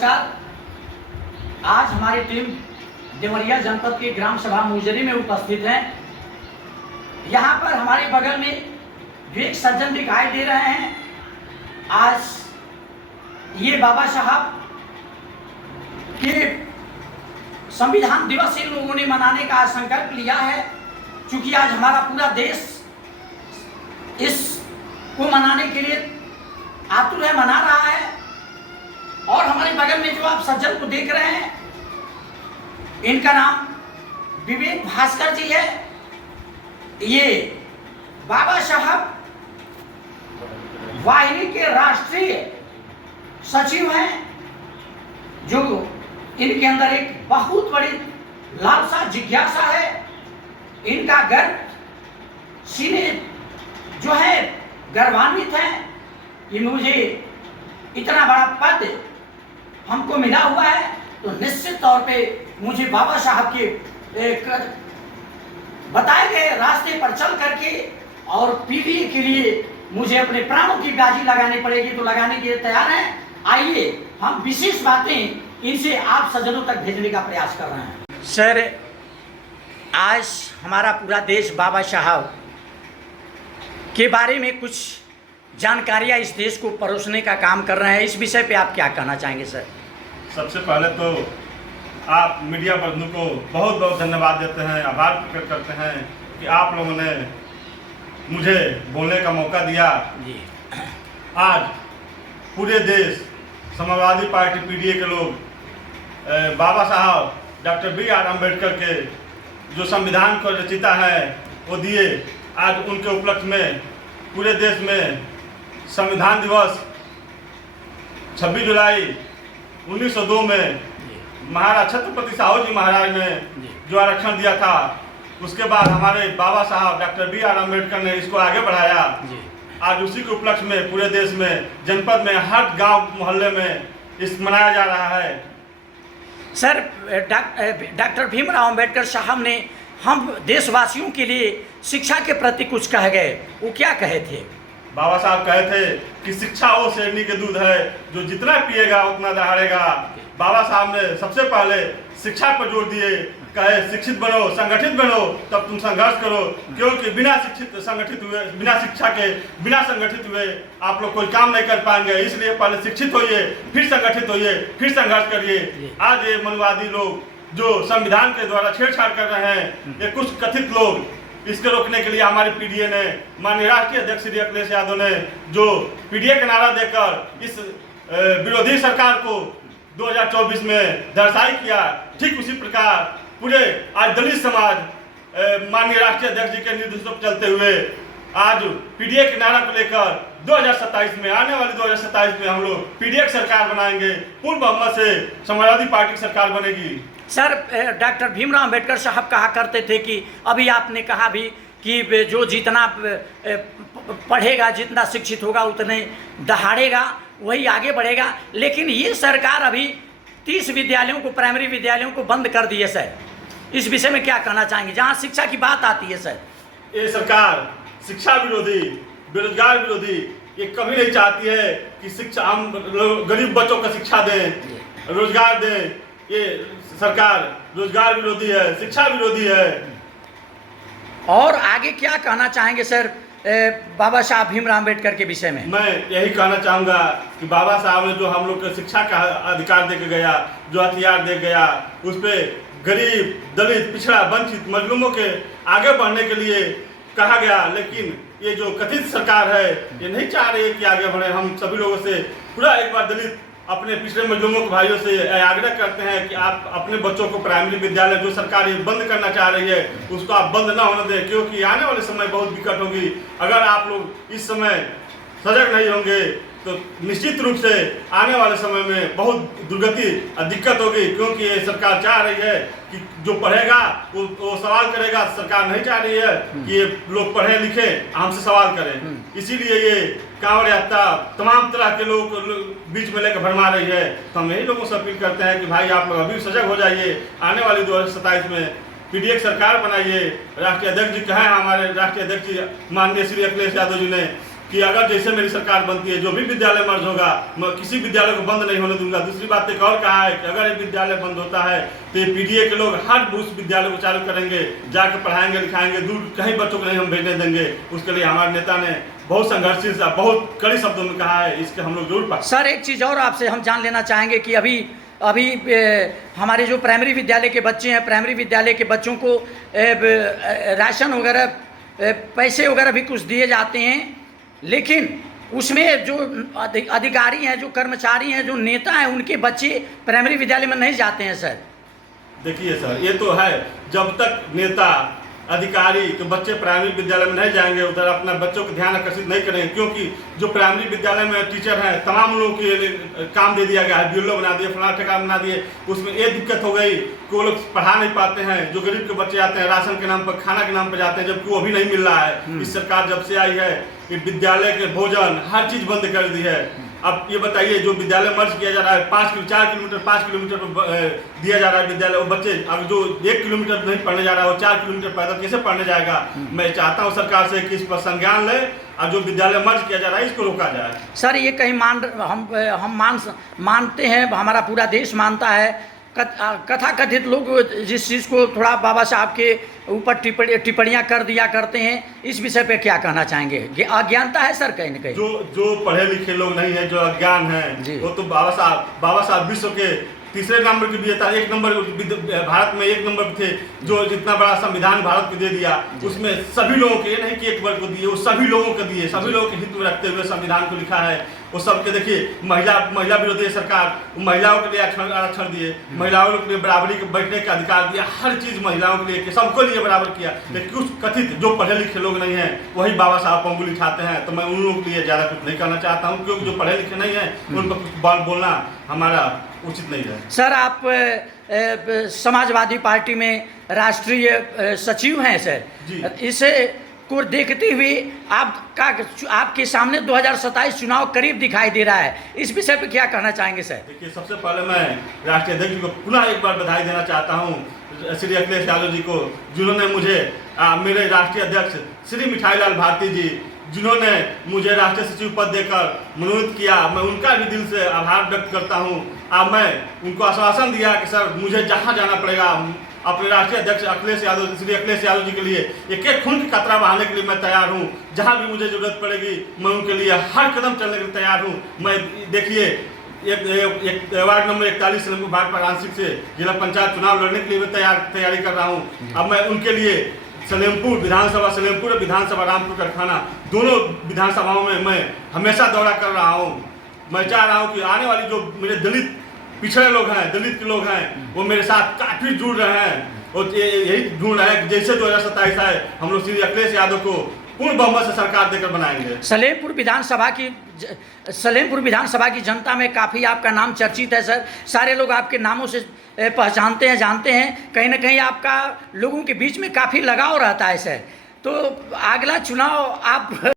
नमस्कार। आज हमारी टीम देवरिया जनपद के ग्राम सभा मुजरी में उपस्थित है। यहाँ पर हमारे बगल में जो एक सज्जन दिखाई दे रहे हैं, आज ये बाबा साहब के संविधान दिवस इन लोगों ने मनाने का संकल्प लिया है। क्योंकि आज हमारा पूरा देश इसको मनाने के लिए आतुर है, मना रहा है। और हमारे बगल में जो आप सज्जन को देख रहे हैं, इनका नाम विवेक भास्कर जी है। ये बाबा साहब वाहिनी के राष्ट्रीय सचिव हैं, जो इनके अंदर एक बहुत बड़ी लालसा जिज्ञासा है। इनका गर्व सीने जो है गर्वान्वित है कि मुझे इतना बड़ा पद हमको मिला हुआ है, तो निश्चित तौर पे मुझे बाबा साहब के बताए गए रास्ते पर चल करके और पीढ़ी के लिए मुझे अपने प्राणों की बाजी लगानी पड़ेगी, तो लगाने के लिए तैयार हैं। आइए हम विशेष बातें इनसे आप सज्जनों तक भेजने का प्रयास कर रहे हैं। सर, आज हमारा पूरा देश बाबा साहब के बारे में कुछ जानकारियां इस देश को परोसने का काम कर रहे हैं। इस विषय पे आप क्या कहना चाहेंगे सर? सबसे पहले तो आप मीडिया बंधु को बहुत बहुत धन्यवाद देते हैं, आभार प्रकट करते हैं कि आप लोगों ने मुझे बोलने का मौका दिया। जी। आज पूरे देश समाजवादी पार्टी पीडीए के लोग बाबा साहब डॉक्टर बी.आर. अम्बेडकर के जो संविधान को रचिता है वो दिए। आज उनके उपलक्ष्य में पूरे देश में संविधान दिवस 26 जुलाई 1902 में महाराज छत्रपति साहू जी महाराज ने जो आरक्षण दिया था, उसके बाद हमारे बाबा साहब डॉक्टर बी.आर. अम्बेडकर ने इसको आगे बढ़ाया। आज उसी के उपलक्ष्य में पूरे देश में, जनपद में, हर गांव मोहल्ले में इस मनाया जा रहा है। सर, डॉक्टर भीमराव अम्बेडकर साहब ने हम देशवासियों के लिए शिक्षा के प्रति कुछ कह गए, वो क्या कहे थे? बाबा साहब कहे थे कि शिक्षा वो शेरनी के दूध है, जो जितना पिएगा उतना दहाड़ेगा। बाबा साहब ने सबसे पहले शिक्षा पर जोर दिए, कहे शिक्षित बनो, संगठित बनो, तब तुम संघर्ष करो। क्योंकि बिना शिक्षित संगठित हुए, बिना शिक्षा के, बिना संगठित हुए आप लोग कोई काम नहीं कर पाएंगे। इसलिए पहले शिक्षित होइए, फिर संगठित होइए, फिर संघर्ष करिए। आज ये मनवादी लोग जो संविधान के द्वारा छेड़छाड़ कर रहे हैं, ये कुछ कथित लोग, इसके रोकने के लिए हमारी पीडीए ने, माननीय राष्ट्रीय अध्यक्ष श्री अखिलेश यादव ने जो पीडीए का नारा देकर इस विरोधी सरकार को 2024 में धराशायी किया, ठीक उसी प्रकार पूरे आज दलित समाज माननीय राष्ट्रीय अध्यक्ष जी के निर्देशों पर चलते हुए आज पीडीए के नारा को लेकर 2027 में, आने वाले 2027 में हम लोग पीडीए की सरकार बनाएंगे। पूर्ण बहुमत से समाजवादी पार्टी की सरकार बनेगी। सर, डॉक्टर भीमराव अम्बेडकर साहब कहा करते थे कि अभी आपने कहा भी कि जो जितना पढ़ेगा, जितना शिक्षित होगा, उतने दहाड़ेगा, वही आगे बढ़ेगा। लेकिन ये सरकार अभी 30 विद्यालयों को, प्राइमरी विद्यालयों को बंद कर दिए। सर, इस विषय में क्या कहना चाहेंगे, जहाँ शिक्षा की बात आती है? सर, ये सरकार शिक्षा विरोधी, बेरोजगार विरोधी, ये कभी नहीं चाहती है कि शिक्षा, हम गरीब बच्चों को शिक्षा दें, रोजगार दें। ये सरकार रोजगार विरोधी है, शिक्षा विरोधी है। और आगे क्या कहना चाहेंगे सर बाबा साहब भीमराव अम्बेडकर के विषय में? मैं यही कहना चाहूँगा कि बाबा साहब ने जो हम लोग को शिक्षा का अधिकार दे के गया, जो हथियार दे गया, उस पर गरीब, दलित, पिछड़ा, वंचित, मजलूमों के आगे बढ़ने के लिए कहा गया। लेकिन ये जो कथित सरकार है, ये नहीं चाह रही है कि आगे बढ़े। हम सभी लोगों से पूरा एक बार दलित अपने पिछड़े मजलूमों के भाइयों से आग्रह करते हैं कि आप अपने बच्चों को प्राइमरी विद्यालय जो सरकार ये बंद करना चाह रही है, उसको आप बंद ना होने दें। क्योंकि आने वाले समय बहुत दिक्कत होगी। अगर आप लोग इस समय सजग नहीं होंगे तो निश्चित रूप से आने वाले समय में बहुत दुर्गति और दिक्कत होगी। क्योंकि ये सरकार चाह रही है कि जो पढ़ेगा वो सवाल करेगा। सरकार नहीं चाह रही है कि ये लोग पढ़े लिखे हमसे सवाल करें। इसीलिए ये कांवड़ यात्रा तमाम तरह के लोग बीच में लेकर भरमा रही है। तो हम यही लोगों से अपील करते हैं कि भाई आप लोग अभी सजग हो जाइए। आने वाली 2027 में पीडीए सरकार बनाइए। राष्ट्रीय अध्यक्ष जी कहे, हमारे राष्ट्रीय अध्यक्ष जी माननीय श्री अखिलेश यादव जी ने कि अगर जैसे मेरी सरकार बनती है जो भी विद्यालय मर्ज होगा मैं किसी विद्यालय को बंद नहीं होने दूंगा। दूसरी बात एक और कहा है कि अगर ये विद्यालय बंद होता है तो ये पीडीए के लोग हर उस विद्यालय को चालू करेंगे, जाकर पढ़ाएंगे लिखाएंगे, दूर कहीं बच्चों को नहीं हम भेजने देंगे। उसके लिए हमारे नेता ने बहुत संघर्षशील बहुत कड़े शब्दों में कहा है, इसके हम लोग जरूर। सर एक चीज़ और आपसे हम जान लेना चाहेंगे कि अभी हमारे जो प्राइमरी विद्यालय के बच्चे हैं, प्राइमरी विद्यालय के बच्चों को राशन वगैरह पैसे वगैरह भी कुछ दिए जाते हैं, लेकिन उसमें जो अधिकारी हैं, जो कर्मचारी हैं, जो नेता हैं, उनके बच्चे प्राइमरी विद्यालय में नहीं जाते हैं सर। देखिए सर, ये तो है जब तक नेता अधिकारी के बच्चे प्राइमरी विद्यालय में नहीं जाएंगे उधर अपना बच्चों को ध्यान आकर्षित नहीं करेंगे, क्योंकि जो प्राइमरी विद्यालय में टीचर हैं तमाम लोगों के लिए काम दे दिया गया है, बिल्लो बना दिए, फलाना ठिकाना बना दिए। उसमें ये दिक्कत हो गई कि वो लोग पढ़ा नहीं पाते हैं। जो गरीब के बच्चे आते हैं राशन के नाम पर, खाना के नाम पर जाते हैं, जबकि वो भी नहीं मिल रहा है। इस सरकार जब से आई है कि विद्यालय के भोजन हर चीज़ बंद कर दी है। अब ये बताइए जो विद्यालय मर्ज किया जा रहा है 5 किलोमीटर दिया जा रहा है विद्यालय, वो बच्चे अब जो 1 किलोमीटर नहीं पढ़ने जा रहा है वो 4 किलोमीटर पैदल कैसे पढ़ने जाएगा। मैं चाहता हूँ सरकार से कि इस पर संज्ञान ले और जो विद्यालय मर्ज किया जा रहा है इसको रोका जाए। सर ये कहीं हम मानते हैं, हमारा पूरा देश मानता है, कथा कथित लोग जिस चीज़ को थोड़ा बाबा साहब के ऊपर टिप्पणियाँ कर दिया करते हैं, इस विषय पे क्या कहना चाहेंगे? अज्ञानता है सर कहीं न कहीं। जो पढ़े लिखे लोग नहीं है, जो अज्ञान है, वो तो बाबा साहब विश्व के तीसरे नंबर के विजेता, 1 नंबर भारत में 1 नंबर थे, जो जितना बड़ा संविधान भारत को दे दिया उसमें सभी लोगों के, नहीं कि एक वर्ग को दिए, वो सभी लोगों को दिए, सभी लोगों के हित में रखते हुए संविधान को लिखा है। वो सबके देखिए महिला विरोधी सरकार महिलाओं के लिए आरक्षण दिए, महिलाओं के लिए बराबरी के बैठने का अधिकार दिया, हर चीज़ महिलाओं के लिए सबको लिए बराबर किया। लेकिन कुछ कथित जो पढ़े लिखे लोग नहीं हैं वही बाबा साहब पर उंगली उठाते हैं। तो मैं उन लोगों के लिए ज़्यादा कुछ नहीं करना चाहता हूँ, क्योंकि जो पढ़े लिखे नहीं हैं उन पर कुछ बोलना हमारा उचित नहीं है। सर आप समाजवादी पार्टी में राष्ट्रीय सचिव हैं सर जी। इसे को देखते हुए आपके सामने 2027 चुनाव करीब दिखाई दे रहा है, इस विषय पे क्या कहना चाहेंगे सर? देखिए सबसे पहले मैं राष्ट्रीय अध्यक्ष को पुनः एक बार बधाई देना चाहता हूँ, श्री अखिलेश यादव जी को, जिन्होंने मुझे मेरे राष्ट्रीय अध्यक्ष श्री मिठाई लाल भारती जी जिन्होंने मुझे राष्ट्रीय सचिव पद देकर मनोनीत किया, मैं उनका भी दिल से आभार व्यक्त करता हूं। अब मैं उनको आश्वासन दिया कि सर मुझे जहां जाना पड़ेगा अपने राष्ट्रीय अध्यक्ष श्री अखिलेश यादव जी के लिए एक खून की कतरा बहाने के लिए मैं तैयार हूं। जहां भी मुझे जरूरत पड़ेगी मैं उनके लिए हर कदम चलने के लिए तैयार हूं। मैं देखिए एक वार्ड नंबर 41 सलेमपुर भाजपा आंशिक से जिला पंचायत चुनाव लड़ने के लिए मैं तैयारी कर रहा हूँ। अब मैं उनके लिए सलेमपुर विधानसभा रामपुर कारखाना दोनों विधानसभाओं में मैं हमेशा दौरा कर रहा हूं। मैं चाह रहा हूं कि आने वाली जो मेरे दलित पिछड़े लोग हैं, दलित के लोग हैं, वो मेरे साथ काफी जुड़ रहे हैं और यही ढूंढ रहे हैं कि जैसे 2027 आए हम लोग श्री अखिलेश यादव को पूर्ण बहुमत से सरकार देकर बनाएंगे। सलेमपुर विधानसभा की जनता में काफ़ी आपका नाम चर्चित है सर, सारे लोग आपके नामों से पहचानते हैं, जानते हैं, कहीं ना कहीं आपका लोगों के बीच में काफ़ी लगाव रहता है सर। तो अगला चुनाव आप